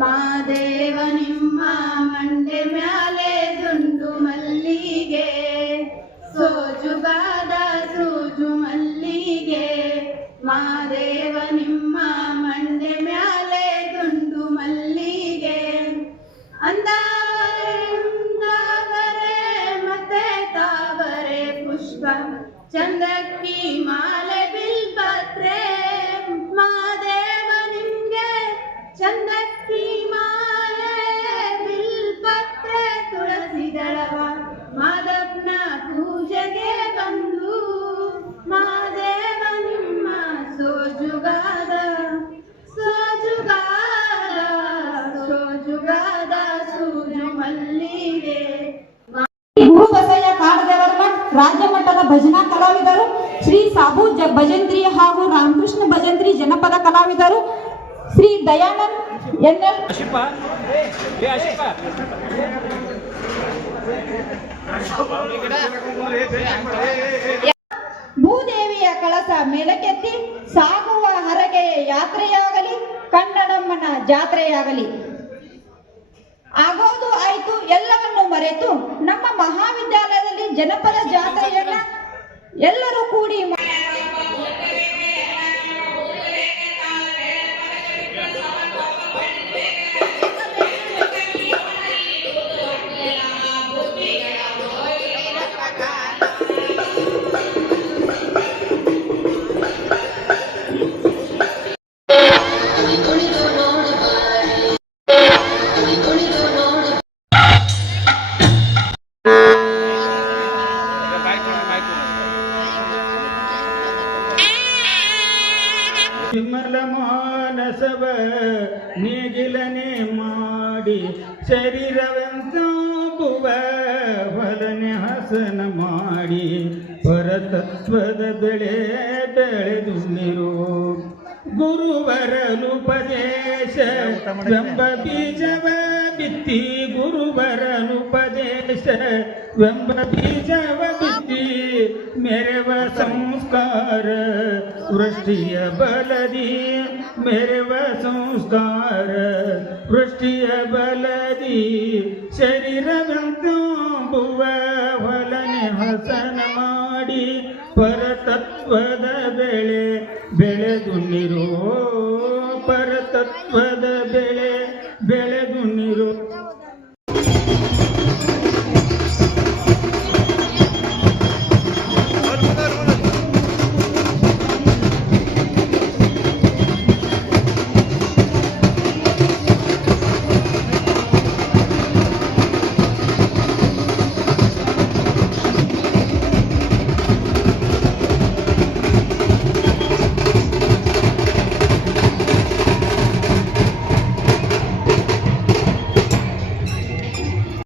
ಮಾದೇವ ನಿಮ್ಮ ಮಂಡೆ ಮ್ಯಾಲೆ ದುಂಡು ಮಲ್ಲಿಗೆ ಸೋಜುಗಾದ ಸೂಜು ಮಲ್ಲಿಗೆ ಮಾದೇವ ನಿಮ್ಮ ಮಂಡೆ ಮ್ಯಾಲೆ ದುಂಡು ಮಲ್ಲಿಗೆ ಅಂದಾಗರೆ ಮತ್ತೆ ತಾವರೆ ಪುಷ್ಪ ಚಂದಕ್ಕಿ ಮಾಲೆ ಬಿಲ್ಪತ್ರೆ ಮಾದೇವ ನಿಮ್ಗೆ ಚಂದಕ್ಕಿ ಮಾಲೆ ಬಿಲ್ಪತ್ರೆ ತುಳಸಿ ದಳವ ಮಾದಪ್ಪನ ಪೂಜೆಗೆ ಬಂದು ಮಾದೇವ ನಿಮ್ಮ ಸೋಜುಗಾದ ಸೋಜುಗಾದ ಸೋಜುಗಾದ ಸೂಜು ಮಲ್ಲಿಗೆ. ಗುರು ಬಸಯ್ಯ ಕಾಡದೇವರಮಠ್ ರಾಜ್ಯ ಮಟ್ಟದ ಭಜನಾ ಕಲಾವಿದರು, ಶ್ರೀ ಸಾಬು ಭಜಂತ್ರಿ ಹಾಗೂ ರಾಮಕೃಷ್ಣ ಭಜಂತ್ರಿ ಜನಪದ ಕಲಾವಿದರು, ಶ್ರೀ ದಯಾನಂದ್ ಎನ್ಎಲ್. ಭೂದೇವಿಯ ಕಳಸ ಮೇಲಕ್ಕೆತ್ತಿ ಸಾಗುವ ಹರಗೆಯ ಯಾತ್ರೆಯಾಗಲಿ ಕನ್ನಡಮ್ಮನ ಜಾತ್ರೆಯಾಗಲಿ ಆಗೋದು ಆಯ್ತು ಎಲ್ಲವನ್ನು ಮರೆತು ನಮ್ಮ ಮಹಾವಿದ್ಯಾಲಯದಲ್ಲಿ ಜನಪದ ಜಾತ್ರೆಯನ್ನ ಎಲ್ಲರೂ ಕೂಡಿ ವಿಮಲ ಮಾನಸವ ನೇಗಿಲನೆ ಮಾಡಿ ಶರೀರವೆಂತಾಗುವ ಹೊಲನೆ ಹಸನ ಮಾಡಿ ಪರತತ್ವದ ಬೆಳೆ ಬೆಳೆದು ನಿರು ಗುರುವರನುಪದೇಶ ವೆಂಬ ಬೀಜವ ಬಿತ್ತಿ ಗುರುವರನುಪದೇಶ ವೆಂಬ ಬೀಜವ ಬಿತ್ತಿ ಮೆರವ ಸಂಸ್ಕಾರ ವೃಷ್ಟಿಯ ಬಲದಿ ಮೆರವ ಸಂಸ್ಕಾರ ವೃಷ್ಟಿಯ ಬಲದಿ ಶರೀರವೆಂತಂಬುವ ಹೊಲನೆ ಹಸನ ಮಾಡಿ ಪರತತ್ವದ ಬೆಳೆ ಬೆಳೆದು ನಿರೋ ಪರತತ್ವದ